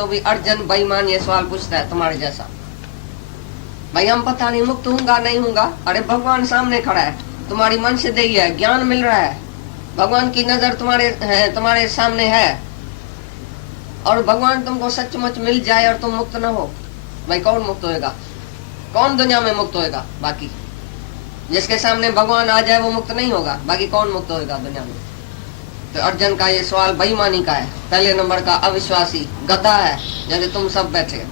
तो भी अर्जुन बेईमान ये सवाल पूछता है तुम्हारे जैसा। भाई हम पता नहीं मुक्त होऊंगा नहीं होऊंगा, अरे भगवान सामने खड़ा है, तुम्हारी मन से देही है, ज्ञान मिल रहा है, भगवान की नजर तुम्हारे सामने है, और भगवान तुमको सचमुच मिल जाए और तुम मुक्त न हो, भाई कौन मुक्त होएगा? कौन दुनिया में मुक्त होएगा? बाकी जिसके सामने भगवान आ जाए वो मुक्त नहीं होगा, बाकी कौन मुक्त होएगा दुनिया में? तो अर्जुन का ये सवाल बेईमानी का है, पहले नंबर का अविश्वासी गधा है, जैसे तुम सब बैठे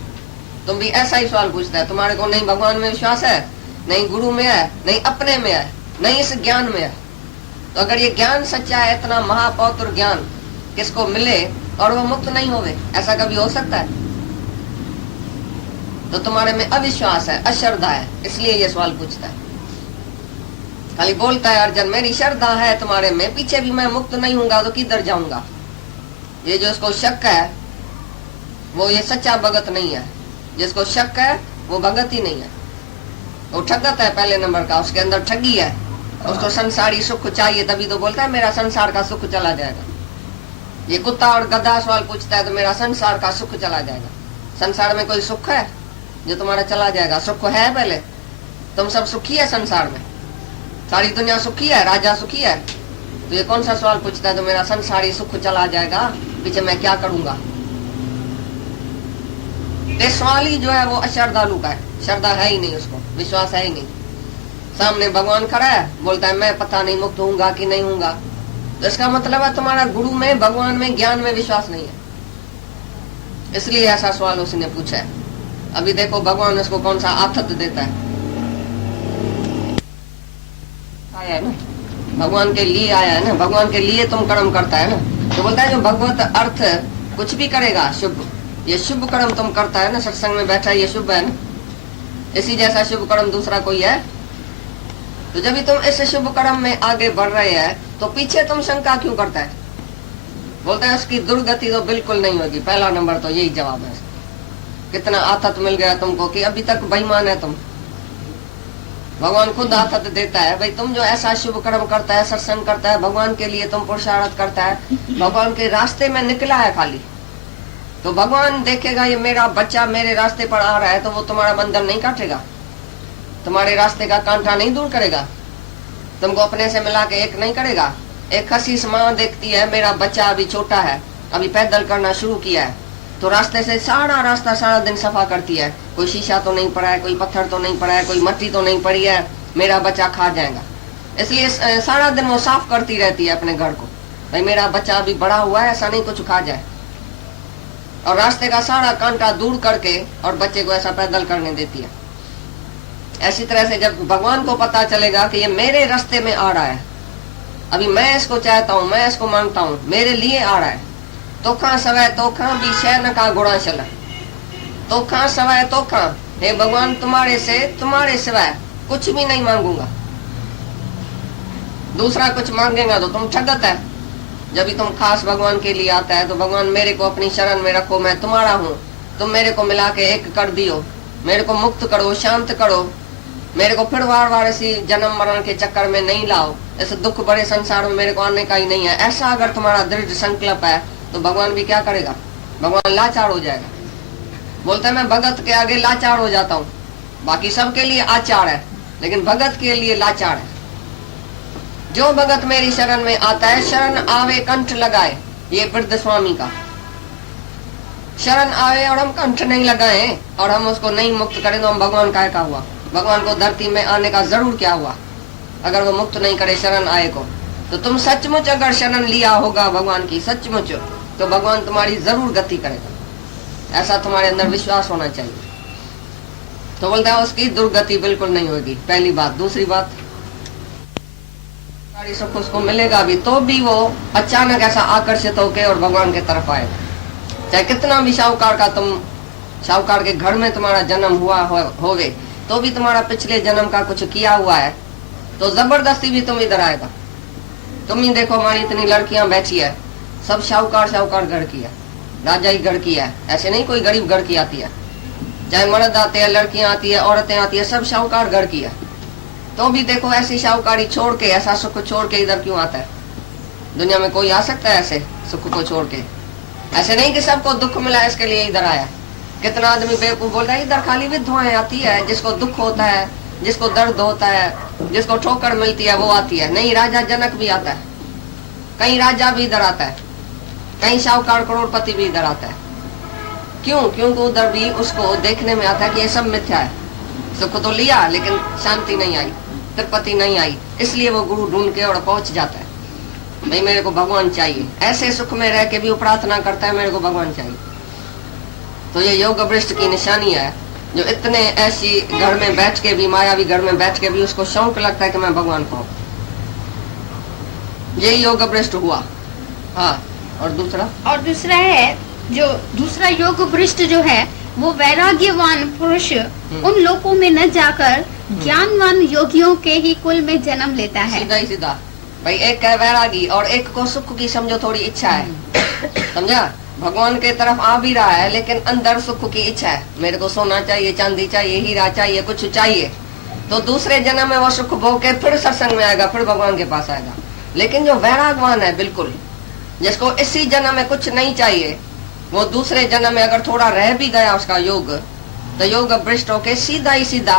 तुम भी ऐसा ही सवाल पूछता है। तुम्हारे को नहीं भगवान में विश्वास है, नहीं गुरु में है, नहीं अपने में है, नहीं इस ज्ञान में है। तो अगर ये ज्ञान सच्चा है, इतना महापौत्र ज्ञान किसको मिले और वो मुक्त नहीं होवे, ऐसा कभी हो सकता है? तो तुम्हारे में अविश्वास है, अश्रद्धा है, इसलिए ये सवाल पूछता है। खाली बोलता है अर्जुन मेरी श्रद्धा है तुम्हारे में, पीछे भी मैं मुक्त नहीं हूंगा तो किधर जाऊंगा। ये जो इसको शक है वो ये सच्चा भगत नहीं है, जिसको शक है वो भगत ही नहीं है, वो ठगत है पहले नंबर का, उसके अंदर ठगी है, उसको संसारी सुख चाहिए, तभी तो बोलता है मेरा संसार का सुख चला जाएगा। ये कुत्ता और गधा सवाल पूछता है तो मेरा संसार का सुख चला जाएगा। संसार में कोई सुख है जो तुम्हारा चला जाएगा? सुख है पहले, तुम सब सुखी है संसार में, सारी दुनिया सुखी है, राजा सुखी है, तो ये कौन सा सवाल पूछता है तो मेरा संसारी सुख चला जाएगा, पीछे मैं क्या करूंगा? ये सवाल ही जो है वो अश्रद्धालु का है, श्रद्धा है ही नहीं, उसको विश्वास है ही नहीं। सामने भगवान खड़ा है, बोलता है मैं पता नहीं मुक्त होऊंगा कि नहीं होऊंगा, तो इसका मतलब है तुम्हारा गुरु में, भगवान में, ज्ञान में विश्वास नहीं है, इसलिए ऐसा सवाल उसने पूछा है। अभी देखो भगवान उसको कौन सा आथत देता है, आया है ना, भगवान के लिए आया है ना, भगवान के लिए तुम कर्म करता है ना, तो बोलता है जो भगवत अर्थ कुछ भी करेगा शुभ, ये शुभ कर्म तुम करता है ना, सत्संग में बैठा ये शुभ है ना, इसी जैसा शुभ कर्म दूसरा कोई है? तो जब भी तुम इस शुभ कर्म में आगे बढ़ रहे हैं तो पीछे तुम शंका क्यों करता है? बोलता है उसकी दुर्गति तो बिल्कुल नहीं होगी। पहला नंबर तो यही जवाब है। कितना आथत मिल गया तुमको कि अभी तक बेईमान है तुम। भगवान खुद आथत देता है, भाई तुम जो ऐसा शुभ कर्म करता है, सत्संग करता है, भगवान के लिए तुम पुरुषार्थ करता है, भगवान के रास्ते में निकला है खाली, तो भगवान देखेगा ये मेरा बच्चा मेरे रास्ते पर आ रहा है, तो वो तुम्हारा बंधन नहीं काटेगा, तुम्हारे रास्ते का कांटा नहीं दूर करेगा, तुमको अपने से मिला के एक नहीं करेगा। एक खसीस माँ देखती है मेरा बच्चा अभी छोटा है, अभी पैदल करना शुरू किया है, तो रास्ते से सारा रास्ता सारा दिन सफा करती है, कोई शीशा तो नहीं पड़ा है, कोई पत्थर तो नहीं पड़ा है, कोई मट्टी तो नहीं पड़ी है, मेरा बच्चा खा जाएगा, इसलिए सारा दिन वो साफ करती रहती है अपने घर को, भाई मेरा बच्चा अभी बड़ा हुआ है, ऐसा नहीं कुछ खा जाए, और रास्ते का सारा कांटा दूर करके और बच्चे को ऐसा पैदल करने देती है। ऐसी तरह से जब भगवान को पता चलेगा कि ये मेरे रास्ते में आ रहा है, अभी मैं इसको चाहता हूँ, मैं इसको मांगता हूँ, मेरे लिए आ रहा है, तो खा सवय तो खा भी शहन का गुणा चला, तो खा सवय तो खा, हे भगवान तुम्हारे से तुम्हारे सिवाय कुछ भी नहीं मांगूंगा, दूसरा कुछ मांगेगा तो तुम ठगत है। जब भी तुम खास भगवान के लिए आता है तो भगवान मेरे को अपनी शरण में रखो, मैं तुम्हारा हूँ, तुम मेरे को मिला के एक कर दियो, मेरे को मुक्त करो, शांत करो, मेरे को फिर वार वार इसी जन्म मरण के चक्कर में नहीं लाओ, ऐसे दुख बड़े संसार में मेरे को आने का ही नहीं है, ऐसा अगर तुम्हारा दृढ़ संकल्प है तो भगवान भी क्या करेगा? भगवान लाचार हो जाएगा। बोलता है मैं भगत के आगे लाचार हो जाता हूँ, बाकी सबके लिए आचार है लेकिन भगत के लिए लाचार है। जो भगत मेरी शरण में आता है, शरण आवे कंठ लगाए, ये वृद्ध स्वामी का शरण आवे और हम कंठ नहीं लगाए और हम उसको नहीं मुक्त करें तो हम भगवान का हुआ? भगवान को धरती में आने का जरूर क्या हुआ अगर वो मुक्त नहीं करे शरण आए को? तो तुम सचमुच अगर शरण लिया होगा भगवान की सचमुच, तो भगवान तुम्हारी जरूर गति करेगा, ऐसा तुम्हारे अंदर विश्वास होना चाहिए। तो बोलता है उसकी दुर्गति बिल्कुल नहीं होगी, पहली बात। दूसरी बात, सारी सुख उसको मिलेगा भी तो भी वो अचानक ऐसा आकर्षित होके और भगवान के तरफ आएगा। चाहे कितना भी शाहूकार के घर में तुम्हारा जन्म हुआ होवे तो भी तुम्हारा पिछले जन्म का कुछ किया हुआ है तो जबरदस्ती भी तुम इधर आएगा। तुम ही देखो हमारी इतनी लड़कियां बैठी है, सब शाहूकार घर की है, राजा ही घर की है, ऐसे नहीं कोई गरीब घर की आती है। चाहे मर्द आते हैं, लड़कियां आती है, औरतें आती है, सब शाहूकार घर की है। तो भी देखो ऐसी शाहूकारी छोड़ के, ऐसा सुख छोड़ के इधर क्यों आता है? दुनिया में कोई आ सकता है ऐसे सुख को छोड़ के? ऐसे नहीं कि सबको दुख मिला इसके लिए इधर आया। कितना आदमी बेवकूफ बोलता है इधर खाली विधवाएं आती है, जिसको दुख होता है, जिसको दर्द होता है, जिसको ठोकर मिलती है वो आती है। नहीं, राजा जनक भी आता है, कहीं राजा भी इधर आता है, कहीं शाहूकार करोड़पति भी इधर आता है। क्यों? क्योंकि उधर भी उसको देखने में आता है कि ये सब मिथ्या है। सुख तो लिया लेकिन शांति नहीं आई, तृप्ति नहीं आई, इसलिए वो गुरु ढूंढ के और पहुंच जाता है, भाई मेरे को भगवान चाहिए। ऐसे सुख में रह के भी वो प्रार्थना करता है मेरे को भगवान चाहिए। तो ये योग भ्रष्ट की निशानी है, जो इतने ऐसी घर में बैठ के भी, मायावी घर में बैठ के भी उसको शौक लगता है कि मैं भगवान पाऊं। ये योग भ्रष्ट हुआ। हाँ, और दूसरा है जो दूसरा योग भ्रष्ट जो है वो वैराग्यवान पुरुष उन लोगों में न जाकर ज्ञानवान योगियों के ही कुल में जन्म लेता है। सीधा ही सीधा भाई, एक है वैरागी और एक को सुख की समझो थोड़ी इच्छा है, समझा? भगवान के तरफ आ भी रहा है लेकिन अंदर सुख की इच्छा है, मेरे को सोना चाहिए, चांदी चाहिए, हीरा चाहिए, कुछ चाहिए। तो दूसरे जन्म में वो सुख भोग के फिर सत्संग में आएगा, फिर भगवान के पास आएगा। लेकिन जो वैरागवान है बिल्कुल, जिसको इसी जन्म में कुछ नहीं चाहिए, वो दूसरे जन्म में अगर थोड़ा रह भी गया उसका योग, तो योग भ्रष्ट होके सीधा ही सीधा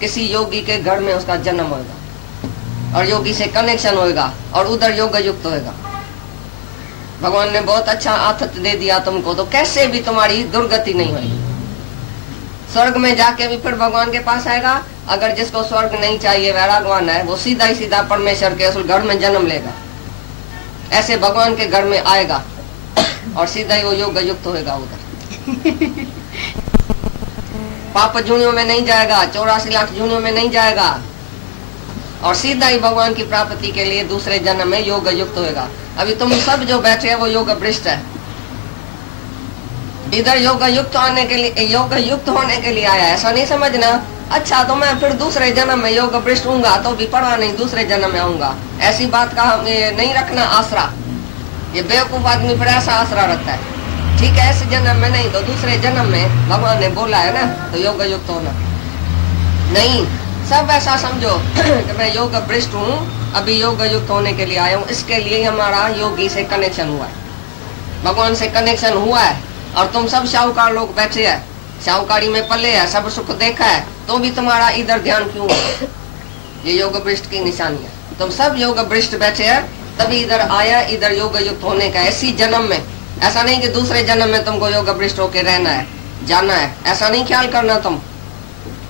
किसी योगी के घर में उसका जन्म होगा और योगी से कनेक्शन होगा और उधर योग युक्त होगा। भगवान ने बहुत अच्छा आथत दे दिया तुमको, तो कैसे भी तुम्हारी दुर्गति नहीं होगी। स्वर्ग में जाके भी फिर भगवान के पास आएगा। अगर जिसको स्वर्ग नहीं चाहिए, वैरागवान है, वो सीधा ही सीधा परमेश्वर के उस घर में जन्म लेगा, ऐसे भगवान के घर में आएगा और सीधा ही वो योग युक्त होगा उधर। पाप जूनियों में नहीं जाएगा, 84 लाख जूनियों में नहीं जाएगा और सीधा ही भगवान की प्राप्ति के लिए दूसरे जन्म में योग युक्त होगा। अभी तुम सब जो बैठे हैं वो योग भ्रष्ट है, इधर योग युक्त होने के लिए आया है, ऐसा नहीं समझना। अच्छा, तो मैं फिर दूसरे जन्म में योग भ्रष्ट हूँगा तो भी पढ़ा नहीं, दूसरे जन्म में आऊंगा, ऐसी बात का नहीं रखना आसरा। ये बेवकूफ आदमी फिर ऐसा आसरा रखता है। ठीक है, इस जन्म में नहीं तो दूसरे जन्म में भगवान ने बोला है ना, तो योग युक्त होना नहीं। सब ऐसा समझो कि मैं योग भ्रष्ट हूँ, अभी योग युक्त होने के लिए आया हूँ, इसके लिए हमारा योगी से कनेक्शन हुआ है, भगवान से कनेक्शन हुआ है। और तुम सब शाहूकार लोग बैठे हैं, शाहूकारी में पले है, सब सुख देखा है, तो भी तुम्हारा इधर ध्यान क्यों है? ये योग भ्रष्ट की निशानी है। तुम सब योग भ्रष्ट बैठे हैं, तभी इधर आया, इधर योग युक्त होने का, इसी जन्म में। ऐसा नहीं कि दूसरे जन्म में तुमको योग भ्रष्ट होके रहना है, जाना है, ऐसा नहीं ख्याल करना तुम।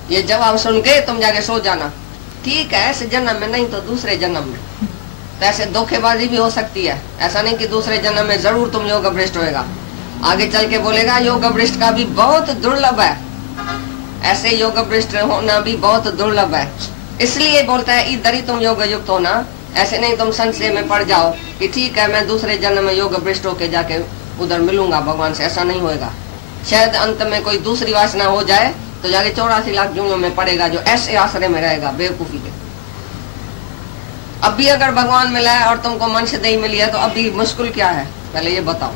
ये जवाब सुन के तुम जाके सो जाना, ठीक है इस जन्म में नहीं तो दूसरे जन्म में। तो ऐसे धोखेबाजी भी हो सकती है, ऐसा नहीं कि दूसरे जन्म में जरूर तुम योग भ्रष्ट होएगा। आगे चल के बोलेगा योग भ्रष्ट का भी बहुत दुर्लभ है, ऐसे योग भ्रष्ट होना भी बहुत दुर्लभ है, इसलिए बोलता है इधर ही तुम योग युक्त होना। ऐसे नहीं तुम संशय में पड़ जाओ कि ठीक है मैं दूसरे जन्म में योग भ्रष्ट होके जाके उधर मिलूंगा भगवान से, ऐसा नहीं होएगा। शायद अंत में कोई दूसरी वासना हो जाए तो जाके 84 लाख जूनों में पड़ेगा, जो ऐसे आश्रय में रहेगा बेवकूफी के। अब भी अगर भगवान मिला है और तुमको मनुष्य देही मिली है, तो अभी मुश्किल क्या है पहले ये बताओ,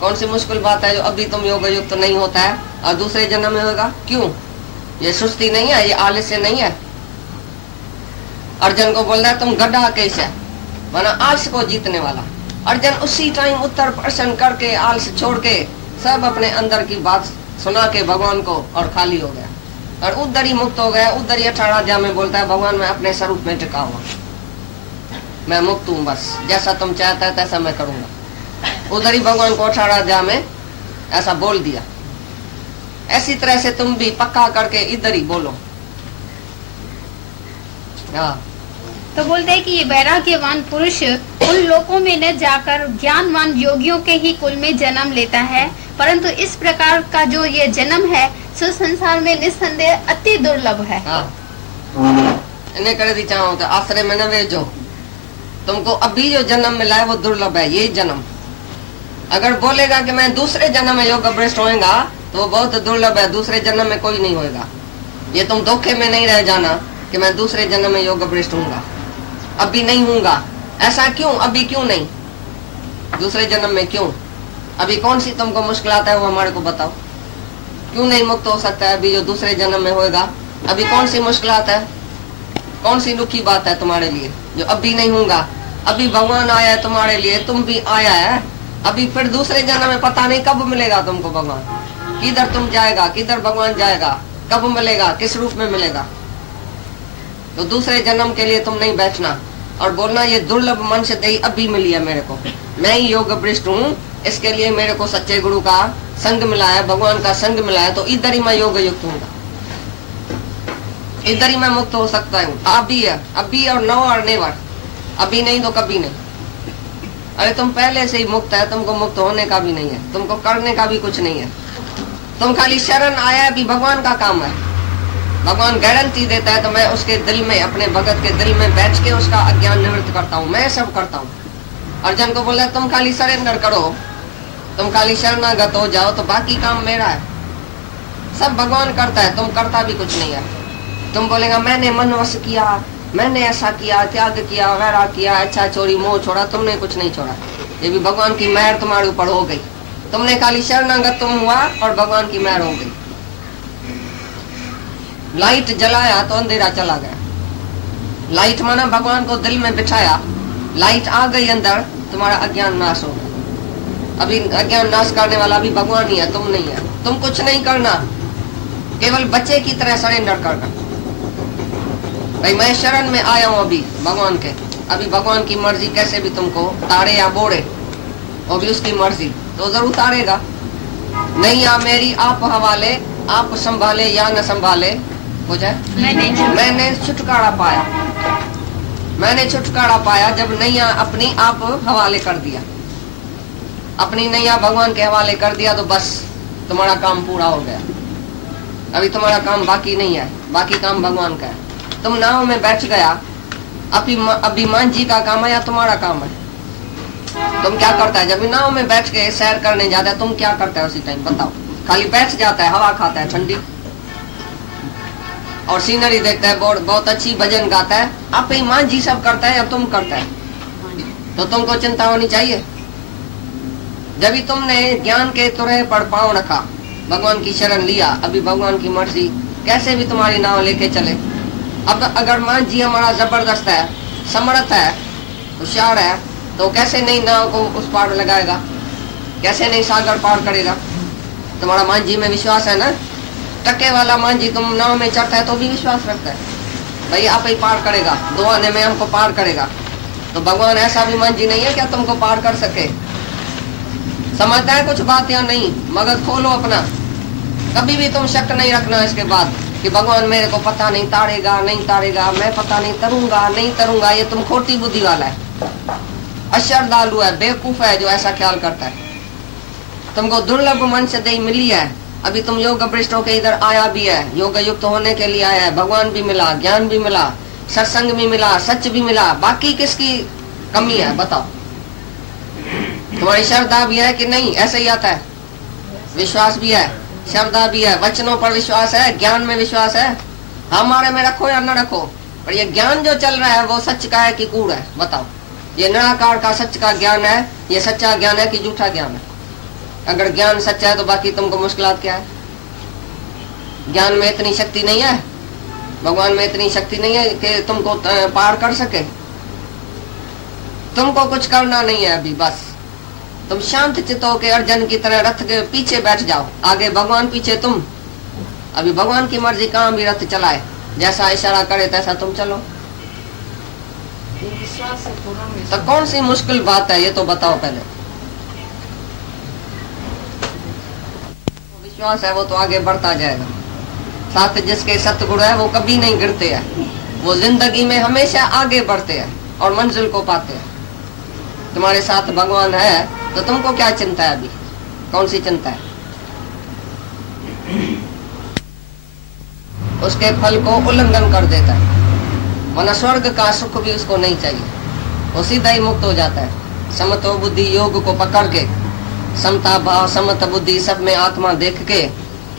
कौन सी मुश्किल बात है जो अभी तुम योग युक्त नहीं होता है और दूसरे जन्म में होगा? क्यों? ये सुस्ती नहीं है, ये आलस्य नहीं है। अर्जुन को बोल रहा है तुम गड्ढा कैसे, माना आलस को जीतने वाला। अर्जुन उसी टाइम उत्तर प्रश्न करके आलस छोड़ के सब अपने अंदर की बात सुना के भगवान को और खाली हो गया और उधर ही मुक्त हो गया। उधर ही 18 अध्याय में बोलता है भगवान मैं अपने स्वरूप में टिका हुआ, मैं मुक्त हूँ, बस जैसा तुम चाहता है तैसा मैं करूंगा। उधर ही भगवान को 18 अध्याय में ऐसा बोल दिया। ऐसी तरह से तुम भी पक्का करके इधर ही बोलो। हाँ, तो बोलते हैं कि ये वैराग्यवान पुरुष उन लोकों में न जाकर ज्ञानवान योगियों के ही कुल में जन्म लेता है, परंतु इस प्रकार का जो ये जन्म है सो संसार में निस्संदेह अति दुर्लभ है। हाँ, इन्हें कर दी चाहो तो आश्रय में न भेजो, तुमको अभी जो जन्म मिला है वो दुर्लभ है। ये जन्म अगर बोलेगा कि मैं दूसरे जन्म में योग भ्रष्ट होएगा तो वो बहुत दुर्लभ है, दूसरे जन्म में कोई नहीं होएगा। ये तुम धोखे में नहीं रह जाना कि मैं दूसरे जन्म में योग भ्रष्ट हूँगा, अभी नहीं हूँगा। ऐसा क्यों? अभी क्यों नहीं? दूसरे जन्म में क्यों? अभी कौन सी तुमको मुश्किल आता है वो हमारे को बताओ। क्यों नहीं मुक्त हो सकता है अभी जो दूसरे जन्म में होएगा? अभी कौन सी मुश्किल आता है, कौन सी दुखी बात है तुम्हारे लिए जो अभी नहीं होगा? अभी भगवान आया है तुम्हारे लिए, तुम भी आया है, अभी फिर दूसरे जन्म में पता नहीं कब मिलेगा तुमको भगवान, किधर तुम जाएगा, किधर भगवान जाएगा, कब मिलेगा, किस रूप में मिलेगा। तो दूसरे जन्म के लिए तुम नहीं बैठना और बोलना ये दुर्लभ मनुष्य देही अभी मिली है मेरे को, मैं ही योग भ्रष्ट हूँ, इसके लिए मेरे को सच्चे गुरु का संग मिला है, भगवान का संग मिला है, तो इधर ही मैं योग युक्त हूँ, इधर ही मैं मुक्त हो सकता हूँ। अभी है, अभी और नो और नेवर, अभी नहीं तो कभी नहीं। अरे तुम पहले से ही मुक्त है, तुमको मुक्त होने का भी नहीं है, तुमको करने का भी कुछ नहीं है। तुम खाली शरण आया अभी भगवान का काम है। भगवान गारंटी देता है तो मैं उसके दिल में, अपने भगत के दिल में बैठ के उसका अज्ञान निवृत्त करता हूँ, मैं सब करता हूँ। अर्जुन को बोला तुम खाली सरेंडर करो, तुम खाली शरणागत हो जाओ, तो बाकी काम मेरा है, सब भगवान करता है, तुम करता भी कुछ नहीं है। तुम बोलेगा मैंने मन वश किया, मैंने ऐसा किया, त्याग किया, वैराग किया, अच्छा छोड़ी, मोह छोड़ा, तुमने कुछ नहीं छोड़ा, ये भी भगवान की मेहर तुम्हारे ऊपर हो गई। तुमने खाली शरणागत तुम हुआ और भगवान की मेहर हो गई। लाइट जलाया तो अंधेरा चला गया, लाइट माना भगवान को दिल में बिठाया, लाइट आ गई अंदर, तुम्हारा अज्ञान नाश हो गया। अभी अज्ञान नाश करने वाला भी भगवान ही है, तुम नहीं है। तुम कुछ नहीं करना, केवल बच्चे की तरह सरेंडर करना। भाई मैं शरण में आया हूँ अभी भगवान के, अभी भगवान की मर्जी कैसे भी तुमको तारे या बोड़े, वो भी उसकी मर्जी, तो जरूर तारेगा। नहीं या मेरी आप हवाले, आप संभाले या न संभाले हो जाए। मैंने छुटकारा पाया, मैंने छुटकारा पाया जब नैया अपनी आप हवाले कर दिया, अपनी नैया भगवान के हवाले कर दिया, तो बस तुम्हारा काम पूरा हो गया। अभी तुम्हारा काम बाकी नहीं है, बाकी काम भगवान का है। तुम नाव में बैठ गया, अभी मान जी का काम है या तुम्हारा काम है? तुम क्या करता है जब नाव में बैठ के सैर करने जाता है, तुम क्या करता है उसी टाइम बताओ? खाली बैठ जाता है, हवा खाता है ठंडी, और सीनरी देखता है, बहुत अच्छी भजन गाता है। आप ही मान जी सब करता है या तुम करता है? तो तुमको चिंता होनी चाहिए। जब भी तुमने ज्ञान के तुरहे पर पांव रखा, भगवान की शरण लिया, अभी भगवान की मर्जी कैसे भी तुम्हारी नाव लेके चले। अब अगर मान जी हमारा जबरदस्त है, समर्थ है, होशियार है, तो कैसे नहीं नाव को उस पार लगाएगा, कैसे नहीं सागर पार करेगा? तुम्हारा मान जी में विश्वास है ना? टके वाला मान जी तुम नाव में चढ़ता है तो भी विश्वास रखता है, भाई आप ही पार करेगा, 2 आने में हमको पार करेगा। तो भगवान ऐसा भी मान जी नहीं है क्या तुमको पार कर सके? समझता है कुछ बात या नहीं? मगज खोलो अपना, कभी भी तुम शक नहीं रखना इसके बाद कि भगवान मेरे को पता नहीं तारेगा, नहीं तारेगा, मैं पता नहीं तरूंगा, नहीं तरूंगा। ये तुम खोटी बुद्धि वाला है, अश्रद्धालु है, बेवकूफ है जो ऐसा ख्याल करता है। तुमको दुर्लभ मनुष्य देही मिली है, अभी तुम योग भ्रष्ट होकर इधर आया भी है, योग युक्त होने के लिए आया है। भगवान भी मिला, ज्ञान भी मिला, सत्संग भी मिला, सच भी मिला, बाकी किसकी कमी है बताओ? तुम्हारी श्रद्धा भी है कि नहीं? ऐसे ही आता है, विश्वास भी है, श्रद्धा भी है, वचनों पर विश्वास है, ज्ञान में विश्वास है। हमारे में रखो या न रखो, पर ये ज्ञान जो चल रहा है वो सच का है कि कूड़ है बताओ? ये निराकार का सच का ज्ञान है, ये सच्चा ज्ञान है कि झूठा ज्ञान है? अगर ज्ञान सच्चा है तो बाकी तुमको मुश्किलात क्या है? ज्ञान में इतनी शक्ति नहीं है, भगवान में इतनी शक्ति नहीं है कि तुमको पार कर सके। तुमको कुछ करना नहीं है अभी, बस तुम शांत चित्त होकर अर्जुन की तरह रथ के पीछे बैठ जाओ, आगे भगवान पीछे तुम। अभी भगवान की मर्जी कहाँ भी रथ चलाए, जैसा इशारा करे तैसा तुम चलो। तो कौन सी मुश्किल बात है ये तो बताओ पहले। विश्वास है वो तो आगे बढ़ता जाएगा, साथ जिसके सतगुरु है वो कभी नहीं गिरते हैं, वो जिंदगी में हमेशा आगे बढ़ते हैं और मंजिल को पाते हैं। तुम्हारे साथ भगवान है तो तुमको क्या चिंता है? अभी कौन सी चिंता है? उसके फल को उल्लंघन कर देता है, वरना स्वर्ग का सुख भी उसको नहीं चाहिए, वो सीधा ही मुक्त हो जाता है। समत्व बुद्धि योग को पकड़ के, समता भाव समत बुद्धि सब में आत्मा देख के,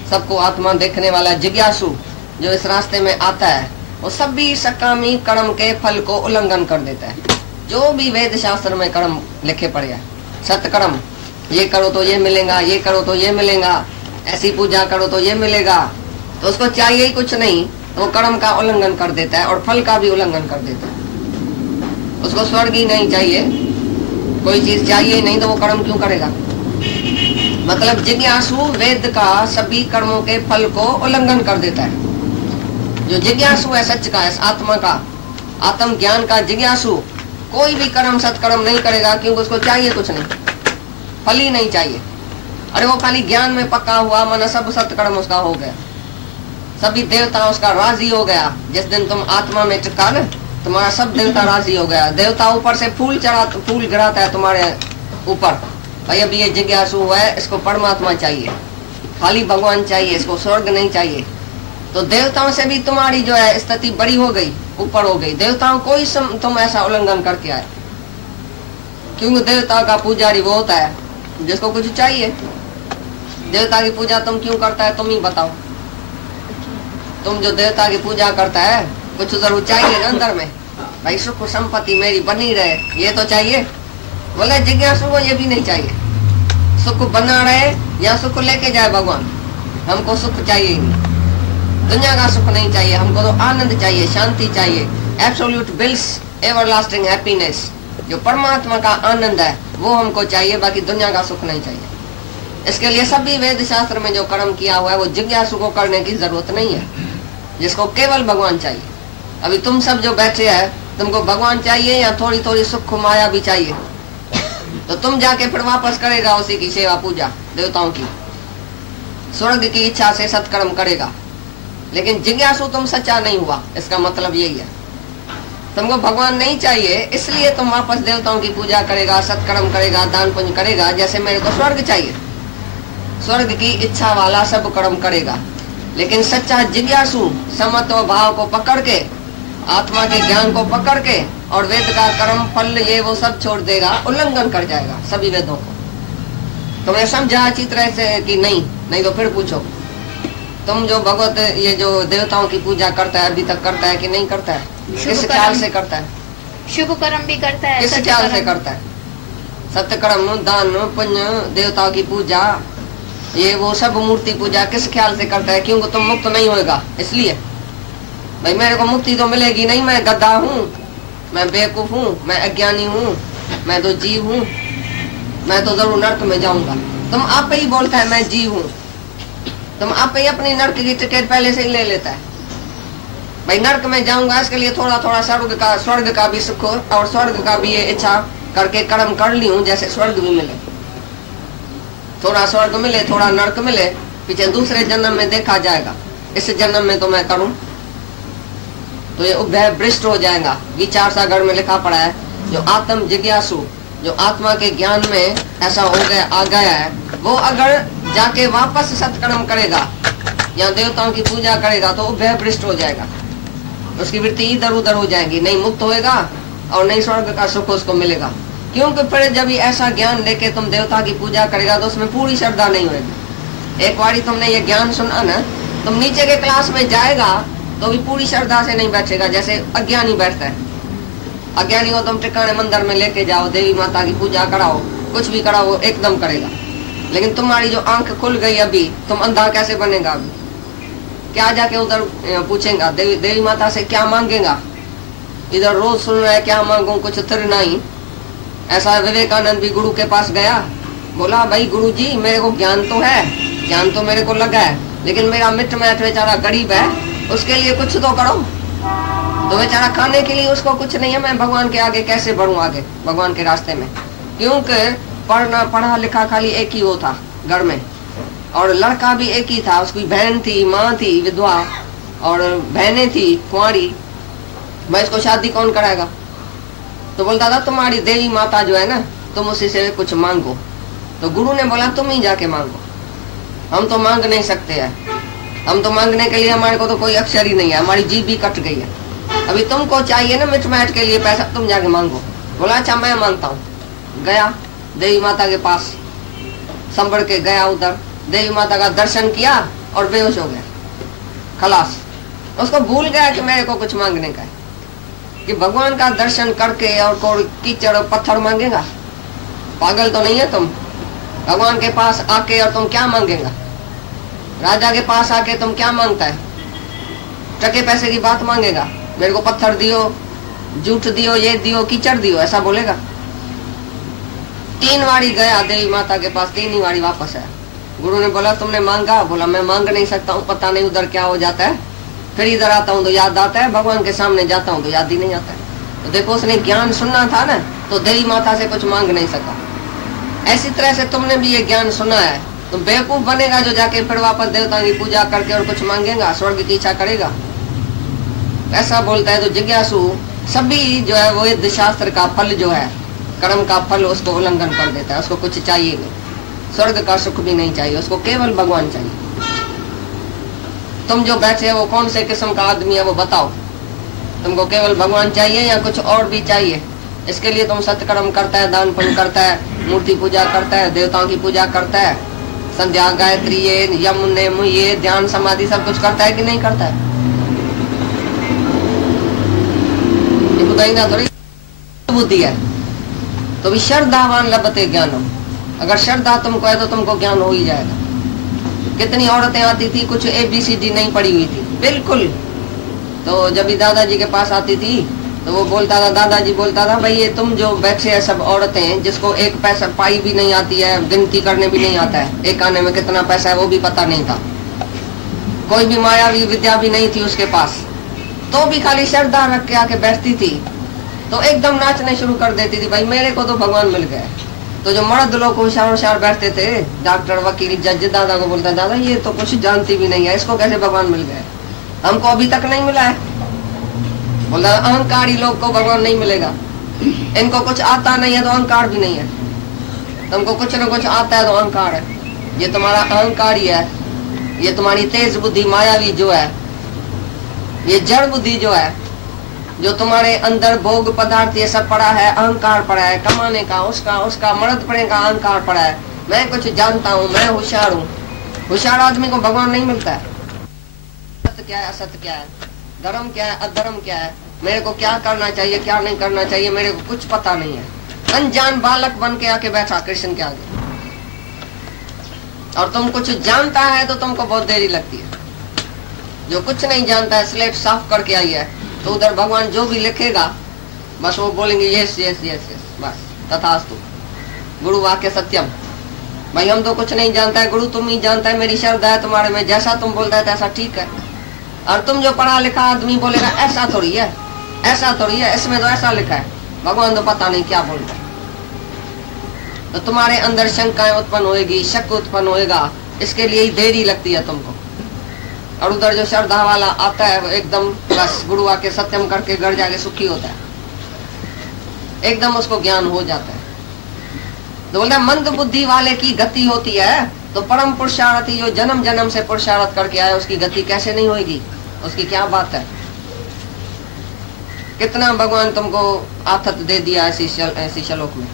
सबको आत्मा देखने वाला जिज्ञासु जो इस रास्ते में आता है, वो सभी सकामी कर्म के फल को उल्लंघन कर देता है। जो भी वेद शास्त्र में कर्म लिखे पड़े हैं, सत्कर्म, ये करो तो ये मिलेगा, ये करो तो ये मिलेगा, ऐसी पूजा करो तो ये मिलेगा, तो उसको चाहिए ही कुछ नहीं, तो वो कर्म का उल्लंघन कर देता है और फल का भी उल्लंघन कर देता है। उसको स्वर्ग ही नहीं चाहिए, कोई चीज चाहिए ही नहीं तो वो कर्म क्यों करेगा? मतलब जिज्ञासु वेद का सभी कर्मों के फल को उल्लंघन कर देता है। जो जिज्ञासु है सच का, इस आत्मा का, आत्म ज्ञान का जिज्ञासु कोई भी कर्म सत्कर्म नहीं करेगा, क्योंकि उसको चाहिए कुछ नहीं, फल ही नहीं चाहिए। अरे वो खाली ज्ञान में पक्का हुआ, माना सब सत्कर्म उसका हो गया, सभी देवता उसका राजी हो गया। जिस दिन तुम आत्मा में टिका ना, तुम्हारा सब देवता राजी हो गया। देवता ऊपर से फूल गिराता है तुम्हारे ऊपर, भाई अभी ये जिज्ञासु है, इसको परमात्मा चाहिए, खाली भगवान चाहिए, इसको स्वर्ग नहीं चाहिए। तो देवताओं से भी तुम्हारी जो है स्थिति बड़ी हो गई, ऊपर हो गई। देवताओं को ही तुम ऐसा उल्लंघन करके आए, क्योंकि देवता का पुजारी वो होता है जिसको कुछ चाहिए। देवता की पूजा तुम क्यों करता है, तुम ही बताओ। तुम जो देवता की पूजा करता है, कुछ जरूर चाहिए ना अंदर में, भाई सुख संपत्ति मेरी बनी रहे, ये तो चाहिए। बोले जिज्ञासु को ये भी नहीं चाहिए, सुख बना रहे या सुख लेके जाए भगवान, हमको सुख चाहिए ही नहीं, दुनिया का सुख नहीं चाहिए, हमको तो आनंद चाहिए, शांति चाहिए, एब्सोल्यूट ब्लिस, एवरलास्टिंग हैप्पीनेस, जो परमात्मा का आनंद है वो हमको चाहिए, बाकी दुनिया का सुख नहीं चाहिए। इसके लिए सभी वेद शास्त्र में जो कर्म किया हुआ है वो जिज्ञासु को करने की जरूरत नहीं है, जिसको केवल भगवान चाहिए। अभी तुम सब जो बैठे हैं, तुमको भगवान चाहिए या थोड़ी थोड़ी सुख माया भी चाहिए, तो तुम जाके फिर वापस करेगा उसी की सेवा पूजा, देवताओं की, स्वर्ग की इच्छा से सत्कर्म करेगा। लेकिन जिज्ञासु तुम सच्चा नहीं हुआ, इसका मतलब यही है। तुमको भगवान नहीं चाहिए, इसलिए तुम वापस देवताओं की पूजा करेगा, सत्कर्म करेगा, दान पुण्य करेगा, जैसे मेरे को स्वर्ग चाहिए, स्वर्ग की इच्छा वाला सब कर्म करेगा। लेकिन सच्चा जिज्ञासु समत्व भाव को पकड़ के, आत्मा के ज्ञान को पकड़ के और वेद का कर्म फल ये वो सब छोड़ देगा, उल्लंघन कर जाएगा सभी वेदों को। तुमने समझा अच्छी तरह से कि नहीं? नहीं तो फिर पूछो, तुम जो भगवत ये जो देवताओं की पूजा करता है अभी तक करता है कि नहीं करता है? किस ख्याल से करता है? शुभ कर्म भी करता है, किस ख्याल से करता है? सत्य कर्म, दान पुण्य, देवताओं की पूजा, ये वो सब मूर्ति पूजा किस ख्याल से करता है? क्योंकि तुम मुक्त नहीं होएगा इसलिए। भाई मेरे को मुक्ति तो मिलेगी नहीं, मैं गद्दा हूँ, मैं बेवकूफ हूँ, मैं अज्ञानी हूँ, मैं तो जीव हूँ, मैं तो जरूर नर्क में जाऊंगा। तुम आप ही बोलता है मैं जीव हूँ, तुम आप ही अपनी नर्क की टिकट पहले से ही ले लेता है। भाई नर्क में जाऊंगा, इसके लिए थोड़ा थोड़ा स्वर्ग का भी सुख और स्वर्ग का भी ये इच्छा करके कर्म कर ली हूँ, जैसे स्वर्ग भी मिले, थोड़ा स्वर्ग मिले थोड़ा नर्क मिले, पीछे दूसरे जन्म में देखा जाएगा। इस जन्म में तो मैं करूं तो ये उभय भ्रष्ट हो जाएगा। विचार सागर में लिखा पड़ा है, जो आत्म जिज्ञासु, जो आत्मा के ज्ञान में ऐसा हो गया आ गया है, वो अगर जाके वापस सत्कर्म करेगा या देवताओं की पूजा करेगा तो उभय भ्रष्ट हो जाएगा, उसकी वृत्ति इधर उधर हो जाएगी, नहीं मुक्त होएगा और नहीं स्वर्ग का सुख उसको मिलेगा। क्योंकि फिर जब ऐसा ज्ञान लेके तुम देवता की पूजा करेगा तो उसमें पूरी श्रद्धा नहीं होगी। एक बारी तुमने ये ज्ञान सुना ना, तुम नीचे के क्लास में जाएगा तो भी पूरी श्रद्धा से नहीं बैठेगा, जैसे अज्ञानी बैठता है। अज्ञानी को तुम टिकाने मंदिर में लेके जाओ, देवी माता की पूजा कराओ, कुछ भी कराओ, वो एकदम करेगा। लेकिन तुम्हारी जो आंख खुल गई अभी, तुम अंधा कैसे बनेगा? अभी क्या जाके उधर पूछेगा देवी माता से क्या मांगेगा? इधर रोज सुन रहा है क्या मांगू, कुछ थिर नहीं। ऐसा विवेकानंद भी गुरु के पास गया, बोला भाई गुरु जी मेरे को ज्ञान तो है, ज्ञान तो मेरे को लगा है, लेकिन मेरा मित्र मैट बेचारा गरीब है, उसके लिए कुछ तो करो। तो बेचारा खाने के लिए उसको कुछ नहीं है, मैं भगवान के आगे कैसे बढ़ूं, आगे भगवान के रास्ते में? क्योंकि पढ़ा लिखा खाली एक ही वो था घर में, और लड़का भी एक ही था, उसकी बहन थी, माँ थी विधवा, और बहनें थी कुंवारी। भाई इसको शादी कौन कराएगा? तो बोलता था तुम्हारी देवी माता जो है ना, तुम उसी से कुछ मांगो। तो गुरु ने बोला तुम ही जाके मांगो, हम तो मांग नहीं सकते हैं, हम तो मांगने के लिए हमारे को तो कोई अक्षर ही नहीं है, हमारी जीभ भी कट गई है। अभी तुमको चाहिए ना मिट मैट के लिए पैसा, तुम जाके मांगो। बोला अच्छा मैं मांगता हूँ। गया देवी माता के पास, संभल के गया उधर, देवी माता का दर्शन किया और बेहोश हो गया, खलास। उसको भूल गया कि मेरे को कुछ मांगने का है, कि भगवान का दर्शन करके और कोई कीचड़ और पत्थर मांगेगा? पागल तो नहीं है तुम? भगवान के पास आके और तुम क्या मांगेगा? राजा के पास आके तुम क्या मांगता है? टके पैसे की बात मांगेगा, मेरे को पत्थर दियो, जूठ दियो, ये दियो, कीचड़ दियो, ऐसा बोलेगा? 3 बारी गया देवी माता के पास, 3 ही बारी वापस आया। गुरु ने बोला तुमने मांगा? बोला मैं मांग नहीं सकता हूँ, पता नहीं उधर क्या हो जाता है। फिर इधर आता हूँ तो याद आता है, भगवान के सामने जाता हूँ तो याद ही नहीं आता है। तो देखो उसने ज्ञान सुनना था ना, तो देवी माता से कुछ मांग नहीं सका। ऐसी तरह से तुमने भी ये ज्ञान सुना है, तुम बेवकूफ बनेगा जो जाके फिर वापस देवता की पूजा करके और कुछ मांगेगा, स्वर्ग की इच्छा करेगा। ऐसा बोलता है तो जिज्ञासु सभी जो है वो युद्ध शास्त्र का फल जो है, कर्म का फल, उसको उल्लंघन कर देता है। उसको कुछ चाहिए नहीं, स्वर्ग का सुख भी नहीं चाहिए, उसको केवल भगवान चाहिए। तुम जो बैठे हो वो कौन से किस्म का आदमी है वो बताओ। तुमको केवल भगवान चाहिए या कुछ और भी चाहिए? इसके लिए तुम सत्कर्म करता है, दान पुण्य करता है, मूर्ति पूजा करता है, देवताओं की पूजा करता है, संध्या गायत्री ये यम नेम ये ध्यान समाधि सब कुछ करता है कि नहीं करता है? ये बताइएगा थोड़ी बुद्धि है। तो भी श्रद्धावान लभते ज्ञानम, अगर श्रद्धा तुमको है तो तुमको ज्ञान हो ही जाएगा। कितनी औरतें आती थी, कुछ ABCD नहीं पढ़ी हुई थी बिल्कुल, तो जब भी दादाजी के पास आती थी तो वो बोलता था, दादाजी बोलता था भाई ये तुम जो बैठे हैं सब औरतें जिसको एक पैसा पाई भी नहीं आती है, गिनती करने भी नहीं आता है, एक आने में कितना पैसा है वो भी पता नहीं था, कोई भी मायावी विद्या भी नहीं थी उसके पास, तो भी खाली श्रद्धा रख के आके बैठती थी तो एकदम नाचने शुरू कर देती थी, भाई मेरे को तो भगवान मिल गए। तो जो मर्द लोग होशियार होशियार बैठते थे, डॉक्टर वकील जज, दादा को बोलता दादा ये तो कुछ जानती भी नहीं है, इसको कैसे भगवान मिल गए, हमको अभी तक नहीं मिला है। बोला अहंकारी लोग को भगवान नहीं मिलेगा, इनको कुछ आता नहीं है तो अहंकार भी नहीं है, तुमको कुछ न कुछ आता है तो अहंकार है। ये तुम्हारा अहंकार ही है, ये तुम्हारी तेज बुद्धि मायावी जो है, ये जड़ बुद्धि जो है, जो तुम्हारे अंदर भोग पदार्थ ये सब पड़ा है, अहंकार पड़ा है, कमाने का उसका मर्द पड़े का अहंकार पड़ा है, मैं कुछ जानता हूँ, मैं होशियार हूँ। होशियार आदमी को भगवान नहीं मिलता है। सत्य क्या है, असत्य क्या है, धर्म क्या है, अधर्म क्या है, मेरे को क्या करना चाहिए क्या नहीं करना चाहिए, मेरे को कुछ पता नहीं है। अनजान बालक बन के आके बैठा कृष्ण के आगे, और तुम कुछ जानता है तो तुमको बहुत देरी लगती है। जो कुछ नहीं जानता है, स्लेट साफ करके आई है, तो उधर भगवान जो भी लिखेगा बस वो बोलेंगे यस यस यस यस, बस तथास्तु, गुरु वाक्य सत्यम। भाई हम तो कुछ नहीं जानता है, गुरु तुम ही जानता है, मेरी श्रद्धा है तुम्हारे में, जैसा तुम बोलता है ऐसा ठीक है। और तुम जो पढ़ा लिखा आदमी बोलेगा ऐसा थोड़ी है, ऐसा थोड़ी है, इसमें तो ऐसा लिखा है, भगवान तो पता नहीं क्या बोलता है। तो तुम्हारे अंदर शंकाएं उत्पन्न होएगी, शक उत्पन्न होएगा, इसके लिए ही देरी लगती है तुमको। और उधर जो श्रद्धा वाला आता है वो एकदम बस गुरु आके सत्यम करके घर जाके सुखी होता है, एकदम उसको ज्ञान हो जाता है। तो बोलता है मंद बुद्धि वाले की गति होती है, तो परम पुरुषार्थी जो जन्म जन्म से पुरुषार्थ करके आया उसकी गति कैसे नहीं होगी, उसकी क्या बात है। कितना भगवान तुमको आथत दे दिया ऐसी श्लोक में।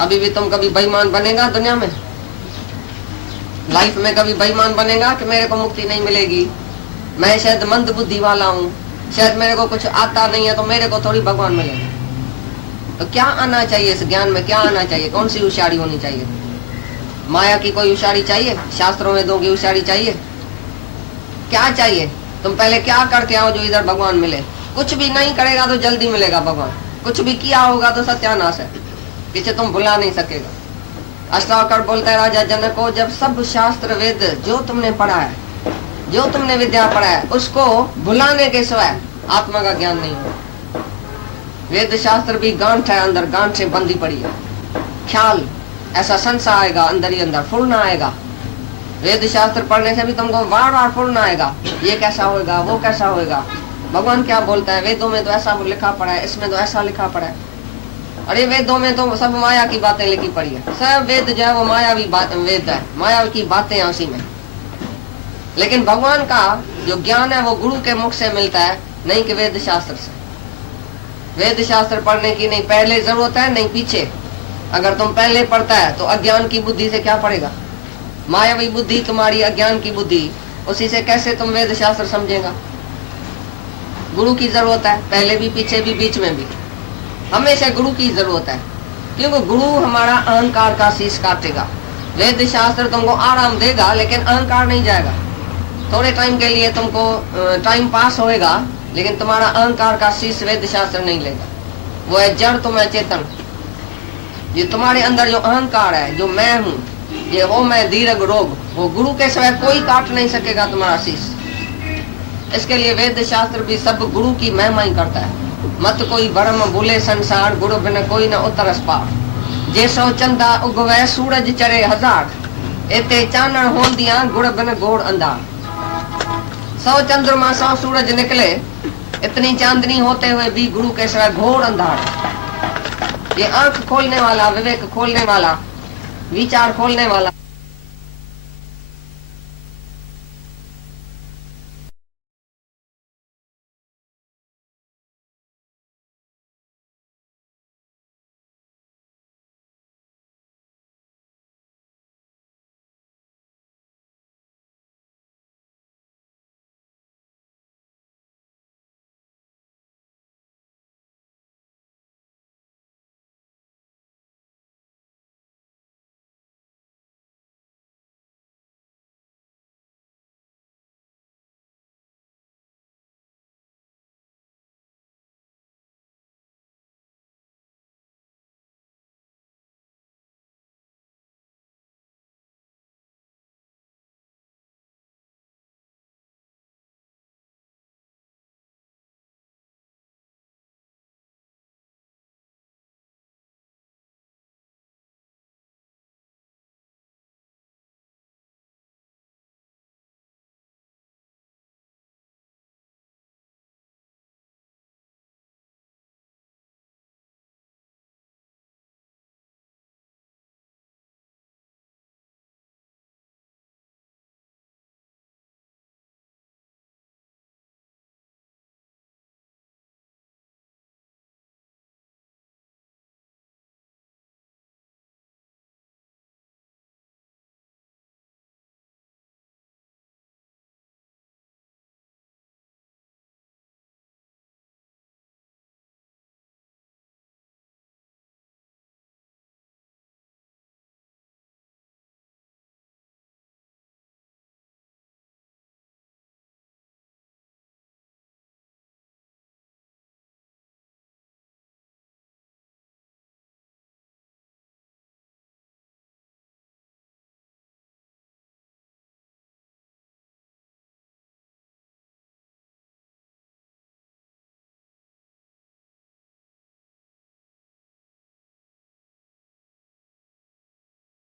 अभी भी तुम कभी बेईमान बनेगा दुनिया में, लाइफ में कभी बेईमान बनेगा कि मेरे को मुक्ति नहीं मिलेगी, मैं शायद मंद बुद्धि वाला हूँ, शायद मेरे को कुछ आता नहीं है तो मेरे को थोड़ी भगवान मिलेगा। तो क्या आना चाहिए इस ज्ञान में, क्या आना चाहिए, कौन सी होशियारी होनी चाहिए? माया की कोई होशियारी चाहिए, शास्त्रों में दो की होशियारी चाहिए, क्या चाहिए? तुम पहले क्या करके आओ जो इधर भगवान मिले। कुछ भी नहीं करेगा तो जल्दी मिलेगा भगवान, कुछ भी किया होगा तो सत्यानाश है, पीछे तुम भुला नहीं सकेगा। अष्टावक्र बोलता है राजा जनक को, जब सब शास्त्र वेद जो तुमने पढ़ा है, जो तुमने विद्या पढ़ा है, उसको भुलाने के सिवाय आत्मा का ज्ञान नहीं हो। वेद शास्त्र भी गांठ है, अंदर गांठ से बंधी पड़ी है, ख्याल ऐसा संशय आएगा अंदर ही अंदर, फूलना आएगा। वेद शास्त्र पढ़ने से भी तुमको बार बार फूलना आएगा, ये कैसा होगा वो कैसा होगा, भगवान क्या बोलता है, वेदों में तो ऐसा लिखा पड़ा है, इसमें तो ऐसा लिखा पड़ा है। अरे वेदों में तो सब माया की बातें लिखी पड़ी है, सब वेद जो है वो मायावी वेद है, माया की बातें हैं उसी में। लेकिन भगवान का जो ज्ञान है वो गुरु के मुख से मिलता है, नहीं कि वेद शास्त्र से। वेद शास्त्र पढ़ने की नहीं पहले जरूरत है, नहीं पीछे। अगर तुम पहले पढ़ता है तो अज्ञान की बुद्धि से क्या पढ़ेगा, मायावी बुद्धि तुम्हारी, अज्ञान की बुद्धि, उसी से कैसे तुम वेद शास्त्र समझेगा। गुरु की जरूरत है, पहले भी पीछे भी बीच में भी, हमेशा गुरु की जरूरत है, क्योंकि गुरु हमारा अहंकार का शीश काटेगा। वेद शास्त्र तुमको आराम देगा लेकिन अहंकार नहीं जाएगा। थोड़े टाइम के लिए तुमको टाइम पास होएगा, लेकिन तुम्हारा अहंकार का शीश वेद शास्त्र नहीं लेगा। वो है जड़, तुम है चेतन। ये तुम्हारे अंदर जो अहंकार है, जो मैं हूँ, ये हो मैं दीर्घ रोग, वो गुरु के सिवाय कोई काट नहीं सकेगा तुम्हारा शीश। इसके लिए वेद शास्त्र भी सब गुरु की महिमा ही करता है। मत कोई भरम भूले संसार, गुरु बिन कोई न उतरस पार। जैसो चंदा उगवे सूरज चढ़े हजार, एते चानण होन दिया गुड़ बिन घोड़ अंधार। 100 चंद्रमा 100 सूरज निकले, इतनी चांदनी होते हुए भी गुरु के सिवाय घोर अंधार। ये आंख खोलने वाला, विवेक खोलने वाला, विचार खोलने वाला